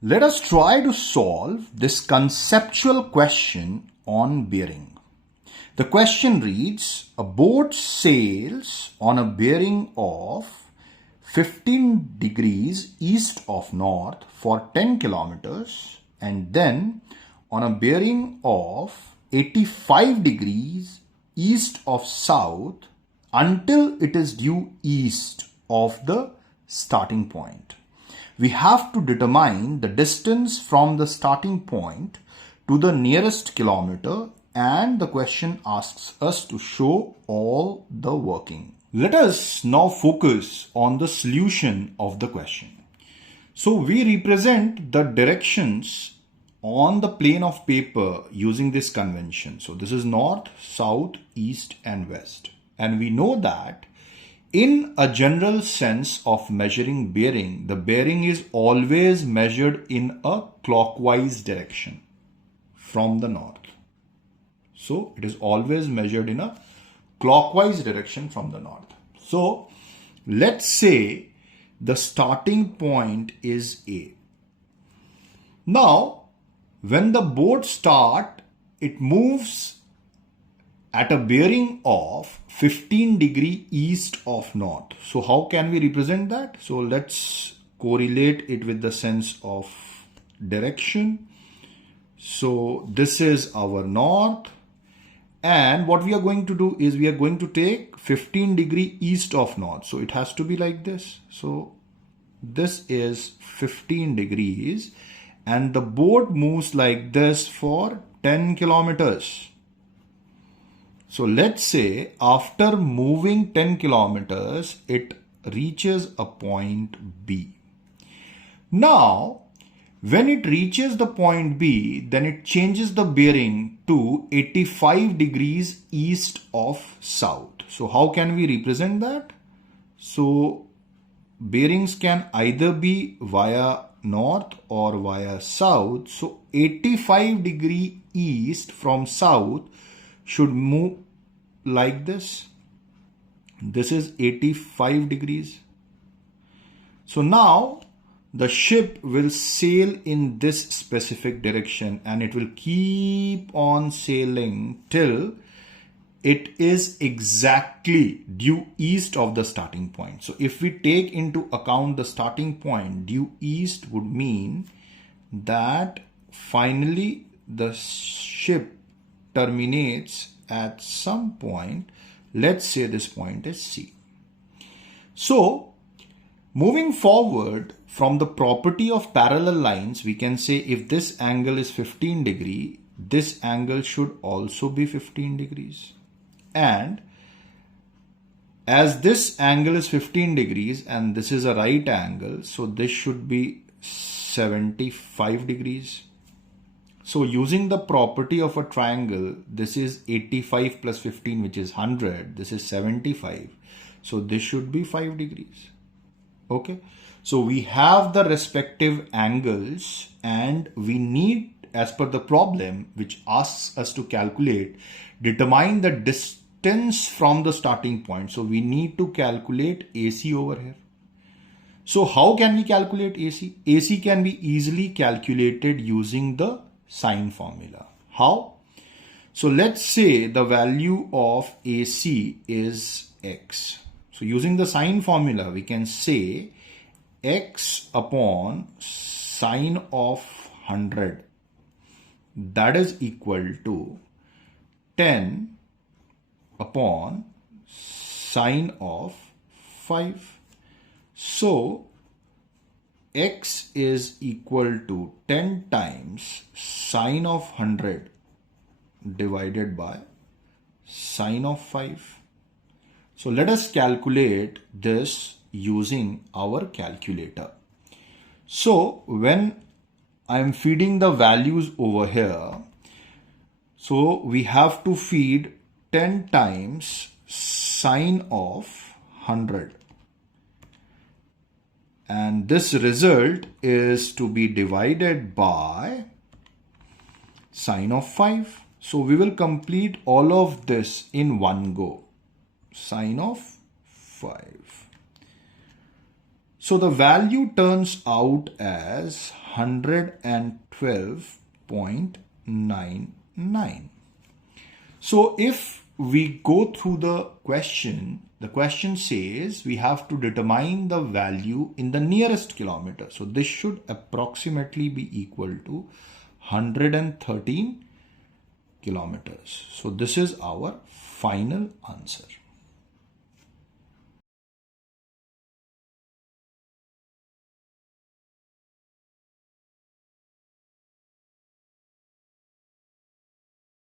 Let us try to solve this conceptual question on bearing. The question reads, a boat sails on a bearing of 15 degrees east of north for 10 kilometers and then on a bearing of 85 degrees east of south until it is due east of the starting point. We have to determine the distance from the starting point to the nearest kilometer, and the question asks us to show all the working. Let us now focus on the solution of the question. So we represent the directions on the plane of paper using this convention. So this is north, south, east and west. And we know that in a general sense of measuring bearing, the bearing is always measured in a clockwise direction from the north. So it is always measured in a clockwise direction from the north. So let's say the starting point is A. Now, when the boat starts, it moves at a bearing of 15 degree east of north. So how can we represent that? So let's correlate it with the sense of direction. So this is our north, and what we are going to do is we are going to take 15 degree east of north. So it has to be like this. So this is 15 degrees and the boat moves like this for 10 kilometers. So let's say after moving 10 kilometers, it reaches a point B. Now, when it reaches the point B, then it changes the bearing to 85 degrees east of south. So how can we represent that? So bearings can either be via north or via south. So 85 degree east from south should move like this. This is 85 degrees. So now the ship will sail in this specific direction and it will keep on sailing till it is exactly due east of the starting point. So if we take into account the starting point, due east would mean that finally the ship terminates at some point. Let's say this point is C. So moving forward from the property of parallel lines, we can say if this angle is 15 degree, this angle should also be 15 degrees. And as this angle is 15 degrees and this is a right angle, so this should be 75 degrees. So using the property of a triangle, this is 85 plus 15, which is 100. This is 75. So this should be 5 degrees. Okay. So we have the respective angles and we need, as per the problem, which asks us to calculate, determine the distance from the starting point. So we need to calculate AC over here. So how can we calculate AC? AC can be easily calculated using the sine formula. How? So let's say the value of AC is X. So using the sine formula, we can say X upon sine of 100, that is equal to 10 upon sine of 5. So X is equal to 10 times sine of 100 divided by sine of 5. So let us calculate this using our calculator. So when I am feeding the values over here, so we have to feed 10 times sine of 100. And this result is to be divided by sine of 5. So we will complete all of this in one go. Sine of 5. So the value turns out as 112.99. So if we go through the question says we have to determine the value in the nearest kilometer. So this should approximately be equal to 113 kilometers. So this is our final answer.